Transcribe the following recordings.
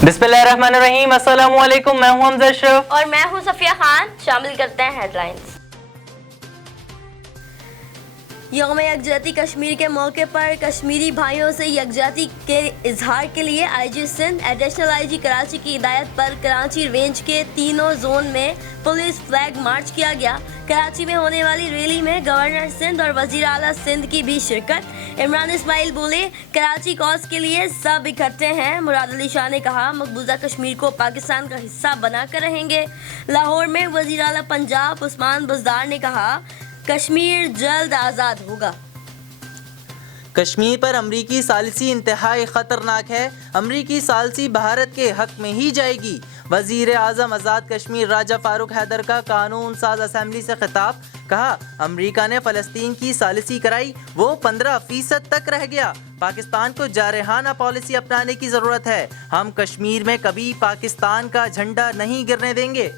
बिस्मिल्लाहिर्रहमानिर्रहीम, अस्सलाम वालेकुम। मैं हूं हमजा अशरफ और मैं हूं सफिया खान। शामिल करते हैं हेडलाइंस। यौम यकजहती कश्मीर के मौके पर कश्मीरी भाइयों से यकजहती के इजहार के लिए IG Sindh additional IG Karachi की हिदायत पर कराची रेंज के तीनों जोन में पुलिस फ्लैग मार्च किया गया। कराची में होने वाली रैली में गवर्नर सिंध और वजीर आला सिंध की भी शिरकत। इमरान इस्माइल बोले, कराची कॉज के लिए सब इकट्ठे हैं। मुराद अली शाह ने कहा, मकबूजा कश्मीर को पाकिस्तान का हिस्सा बनाकर रहेंगे। लाहौर में वजीर आला पंजाब उस्मान बुज़दार ने कहा, कश्मीर जल्द आज़ाद होगा। कश्मीर पर अमरीकी सालिसी इंतहाई ख़तरनाक है। अमरीकी सालिसी भारत के हक में ही जाएगी। वज़ीर आज़म आज़ाद कश्मीर राजा फारूक हैदर का कानून साज असम्बली से खिताब। कहा, अमरीका ने फ़लस्तीन की सालिसी कराई, वो 15% तक रह गया। पाकिस्तान को जारहाना पॉलिसी अपनाने की ज़रूरत है। हम कश्मीर में कभी पाकिस्तान का झंडा नहीं गिरने देंगे।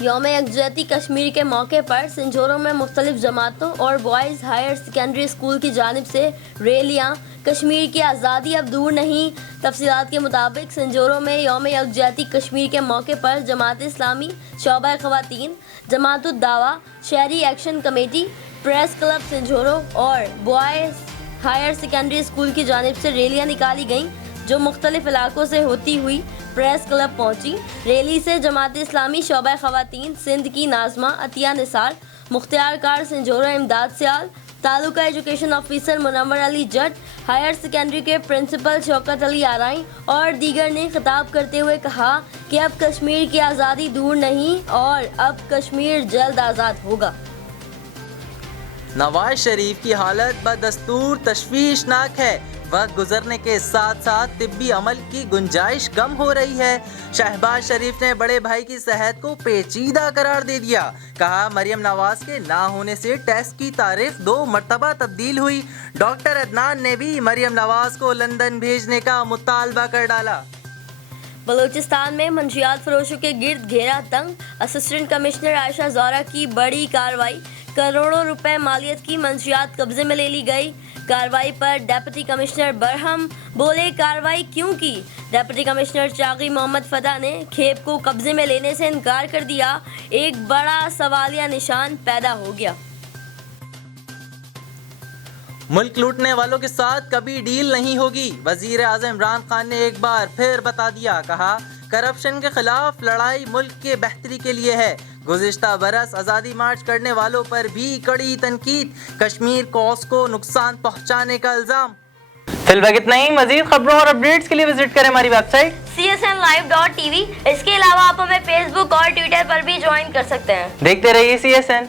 यौम यकजहती कश्मीर के मौके पर संजोरों में मुख्तलिफ जमातों और बॉयज़ हायर सेकेंडरी स्कूल की जानिब से रैलियाँ। कश्मीर की आज़ादी अब दूर नहीं। तफसीलात के मुताबिक संजोरों में यौम यकजहती कश्मीर के मौके पर जमात इस्लामी, शोबा ख़वातीन, जमातुद दावा, शहरी एक्शन कमेटी, प्रेस क्लब संजोरों और बॉयज़ हायर सेकेंडरी स्कूल की जानिब से रैलियाँ निकाली गईं, जो मुख्तलिफ इलाकों से होती हुई प्रेस क्लब पहुंची। रैली से जमात इस्लामी शोबा ख़वातीन सिंध की नाज़मा अतिया निसार, मुख्तियार कार संजोरा इमदाद सियाल, तालुका एजुकेशन ऑफिसर मुनव्वर अली जट, हायर सेकेंडरी के प्रिंसिपल शौकत अली आराई और दीगर ने खिताब करते हुए कहा कि अब कश्मीर की आज़ादी दूर नहीं और अब कश्मीर जल्द आज़ाद होगा। नवाज शरीफ की हालत बदस्तूर तशवीशनाक है। वक्त गुजरने के साथ साथ तिब्बी अमल की गुंजाइश कम हो रही है। शहबाज शरीफ ने बड़े भाई की सेहत को पेचीदा करार दे दिया। कहा, मरियम नवाज के ना होने से टेस्ट की तारीख 2 मरतबा तब्दील हुई। डॉक्टर अदनान ने भी मरियम नवाज को लंदन भेजने का मुतालबा कर डाला। बलूचिस्तान में मंशियात फरोशों के गिर्द घेरा तंग। असिस्टेंट कमिश्नर आयशा ज़ोहरा की बड़ी कार्रवाई। करोड़ों रुपए मालियत की मंशियात कब्जे में ले ली गई। कार्रवाई पर डिप्टी कमिश्नर बरहम बोले, कार्रवाई क्यों की? डिप्टी कमिश्नर चाकी मोहम्मद फदा ने खेप को कब्जे में लेने से इनकार कर दिया। एक बड़ा सवालिया निशान पैदा हो गया। मुल्क लूटने वालों के साथ कभी डील नहीं होगी। वजीर आज़म इमरान खान ने एक बार फिर बता दिया। कहा, करप्शन के खिलाफ लड़ाई मुल्क के बेहतरी के लिए है। गुज़िश्ता बरस आज़ादी मार्च करने वालों पर भी कड़ी तनकीद। कश्मीर कॉज को नुकसान पहुँचाने का इल्ज़ाम। फिलहाल इतना ही। मजीद खबरों और अपडेट्स के लिए विजिट करें हमारी वेबसाइट csnlive.tv। इसके अलावा आप हमें फेसबुक और ट्विटर पर भी ज्वाइन कर सकते हैं। देखते रहिए CSN।